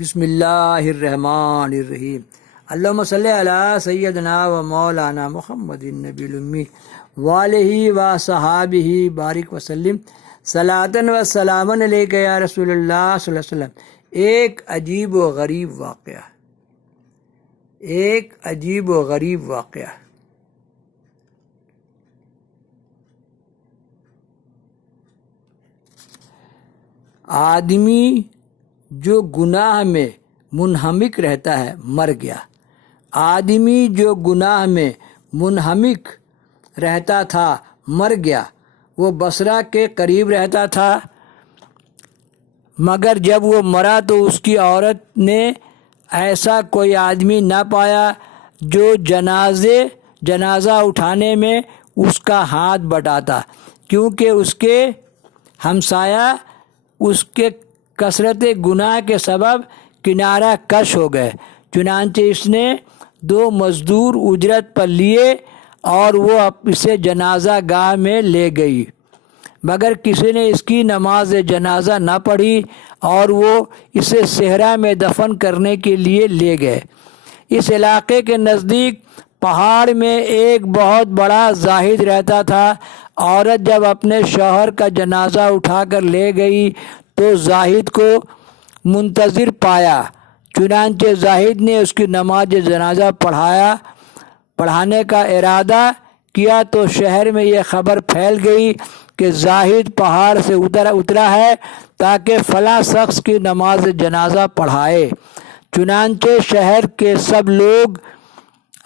بسم اللہ الرحمن الرحیم۔ اللہم صلی علی سیدنا و مولانا محمد النبی الامی وآلہ و صحابہ بارک وسلم صلاۃ و سلام علیک یا رسول اللہ صلی اللہ علیہ وسلم۔ ایک عجیب و غریب واقعہ آدمی جو گناہ میں منہمک رہتا ہے مر گیا۔ آدمی جو گناہ میں منہمک رہتا تھا مر گیا۔ وہ بصرہ کے قریب رہتا تھا، مگر جب وہ مرا تو اس کی عورت نے ایسا کوئی آدمی نہ پایا جو جنازہ اٹھانے میں اس کا ہاتھ بٹاتا، کیونکہ اس کے ہمسایہ اس کے کثرت گناہ کے سبب کنارہ کش ہو گئے۔ چنانچہ اس نے 2 مزدور اجرت پر لیے اور وہ اسے جنازہ گاہ میں لے گئی، مگر کسی نے اس کی نماز جنازہ نہ پڑھی اور وہ اسے صحرا میں دفن کرنے کے لیے لے گئے۔ اس علاقے کے نزدیک پہاڑ میں ایک بہت بڑا زاہد رہتا تھا۔ عورت جب اپنے شوہر کا جنازہ اٹھا کر لے گئی تو زاہد کو منتظر پایا، چنانچہ زاہد نے اس کی نماز جنازہ پڑھانے کا ارادہ کیا تو شہر میں یہ خبر پھیل گئی کہ زاہد پہاڑ سے اترا ہے تاکہ فلاں شخص کی نماز جنازہ پڑھائے۔ چنانچہ شہر کے سب لوگ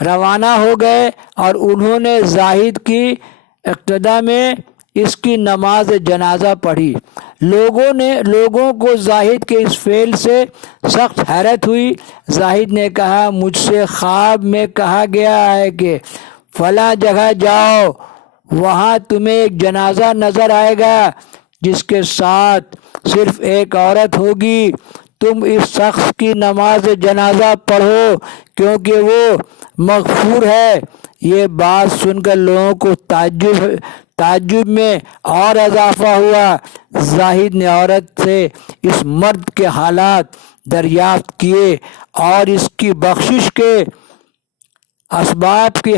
روانہ ہو گئے اور انہوں نے زاہد کی اقتدا میں اس کی نماز جنازہ پڑھی۔ لوگوں کو زاہد کے اس فعل سے سخت حیرت ہوئی۔ زاہد نے کہا، مجھ سے خواب میں کہا گیا ہے کہ فلاں جگہ جاؤ، وہاں تمہیں ایک جنازہ نظر آئے گا جس کے ساتھ صرف ایک عورت ہوگی۔ تم اس شخص کی نماز جنازہ پڑھو کیونکہ وہ مغفور ہے۔ یہ بات سن کر لوگوں کو تعجب میں اور اضافہ ہوا۔ زاہد نے عورت سے اس مرد کے حالات دریافت کیے اور اس کی بخشش کے اسباب کی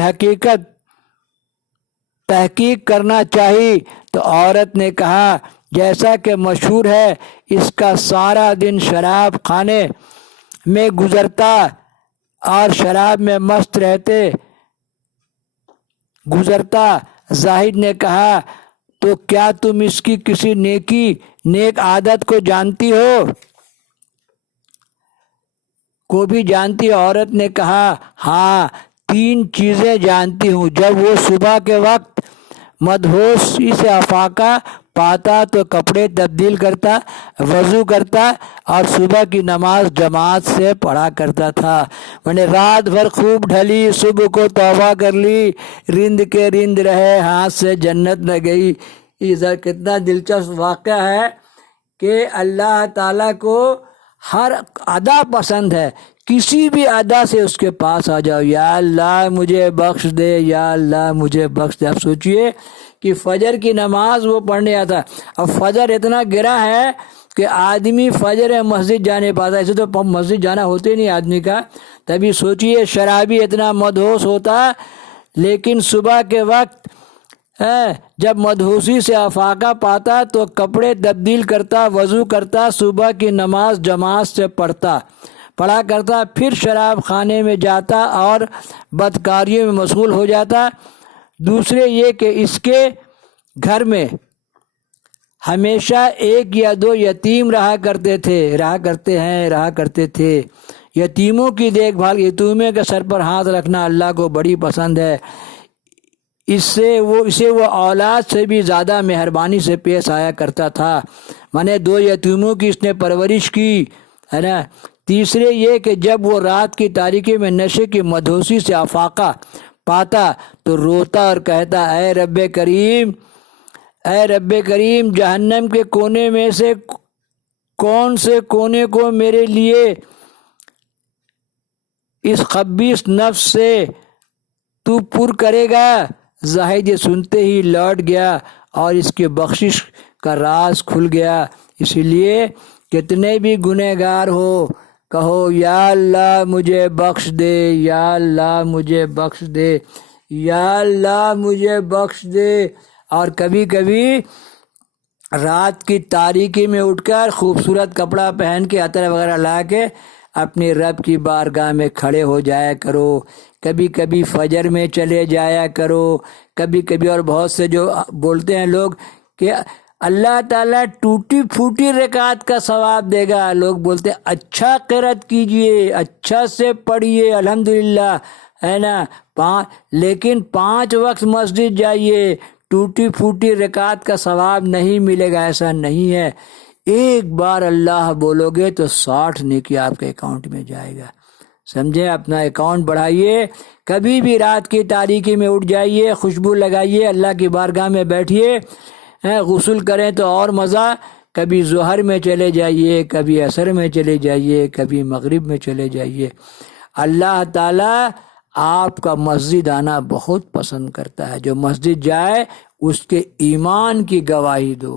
تحقیق کرنا چاہی تو عورت نے کہا، جیسا کہ مشہور ہے اس کا سارا دن شراب خانے میں گزرتا اور شراب میں مست گزرتا۔ زاہد نے کہا، تو کیا تم اس کی کسی نیک عادت کو جانتی ہو؟ کو بھی جانتی؟ عورت نے کہا، ہاں 3 چیزیں جانتی ہوں۔ جب وہ صبح کے وقت مدہوشی سے افاقہ پاتا تو کپڑے تبدیل کرتا، وضو کرتا اور صبح کی نماز جماعت سے پڑھا کرتا تھا۔ میں نے رات بھر خوب ڈھلی، صبح کو توبہ کر لی، رند کے رند رہے، ہاتھ سے جنت نہ گئی۔ یہ کتنا دلچسپ واقعہ ہے کہ اللہ تعالیٰ کو ہر ادا پسند ہے۔ کسی بھی ادا سے اس کے پاس آ جاؤ، یا اللہ مجھے بخش دے، یا اللہ مجھے بخش دے۔ اب سوچئے کہ فجر کی نماز وہ پڑھنے آتا، اب فجر اتنا گرا ہے کہ آدمی فجر مسجد جانے پاتا، ایسے تو مسجد جانا ہوتے نہیں آدمی کا۔ تبھی سوچئے شرابی اتنا مدہوش ہوتا، لیکن صبح کے وقت جب مدہوشی سے افاقہ پاتا تو کپڑے تبدیل کرتا، وضو کرتا، صبح کی نماز جماعت سے پڑھا کرتا، پھر شراب خانے میں جاتا اور بدکاریوں میں مشغول ہو جاتا۔ دوسرے یہ کہ اس کے گھر میں ہمیشہ 1 یا 2 یتیم رہا کرتے تھے۔ یتیموں کی دیکھ بھال، یتیموں کے سر پر ہاتھ رکھنا اللہ کو بڑی پسند ہے۔ اسے وہ اولاد سے بھی زیادہ مہربانی سے پیش آیا کرتا تھا۔ میں نے 2 یتیموں کی اس نے پرورش کی ہے نا۔ تیسرے یہ کہ جب وہ رات کی تاریکی میں نشے کی مدہوشی سے افاقہ پاتا تو روتا اور کہتا، اے رب کریم، جہنم کے کونے میں سے کون سے کونے کو میرے لیے اس خبیث نفس سے تو پر کرے گا؟ زاہد یہ سنتے ہی لوٹ گیا اور اس کی بخشش کا راز کھل گیا۔ اسی لیے کتنے بھی گنہگار ہو، کہو یا اللہ مجھے بخش دے، یا اللہ مجھے بخش دے، یا اللہ مجھے بخش دے۔ اور کبھی کبھی رات کی تاریکی میں اٹھ کر خوبصورت کپڑا پہن کے عطر وغیرہ لا کے اپنی رب کی بارگاہ میں کھڑے ہو جایا کرو۔ کبھی کبھی فجر میں چلے جایا کرو۔ کبھی کبھی اور بہت سے جو بولتے ہیں لوگ کہ اللہ تعالیٰ ٹوٹی پھوٹی رکعت کا ثواب دے گا، لوگ بولتے ہیں اچھا قرأت کیجئے، اچھا سے پڑھیے، الحمدللہ، ہے نا، لیکن 5 وقت مسجد جائیے، ٹوٹی پھوٹی رکعت کا ثواب نہیں ملے گا، ایسا نہیں ہے۔ ایک بار اللہ بولو گے تو 60 نیکی آپ کے اکاؤنٹ میں جائے گا، سمجھے؟ اپنا اکاؤنٹ بڑھائیے۔ کبھی بھی رات کی تاریکی میں اٹھ جائیے، خوشبو لگائیے، اللہ کی بارگاہ میں بیٹھیے، غسل کریں تو اور مزہ۔ کبھی ظہر میں چلے جائیے، کبھی عصر میں چلے جائیے، کبھی مغرب میں چلے جائیے۔ اللہ تعالیٰ آپ کا مسجد آنا بہت پسند کرتا ہے۔ جو مسجد جائے اس کے ایمان کی گواہی دو۔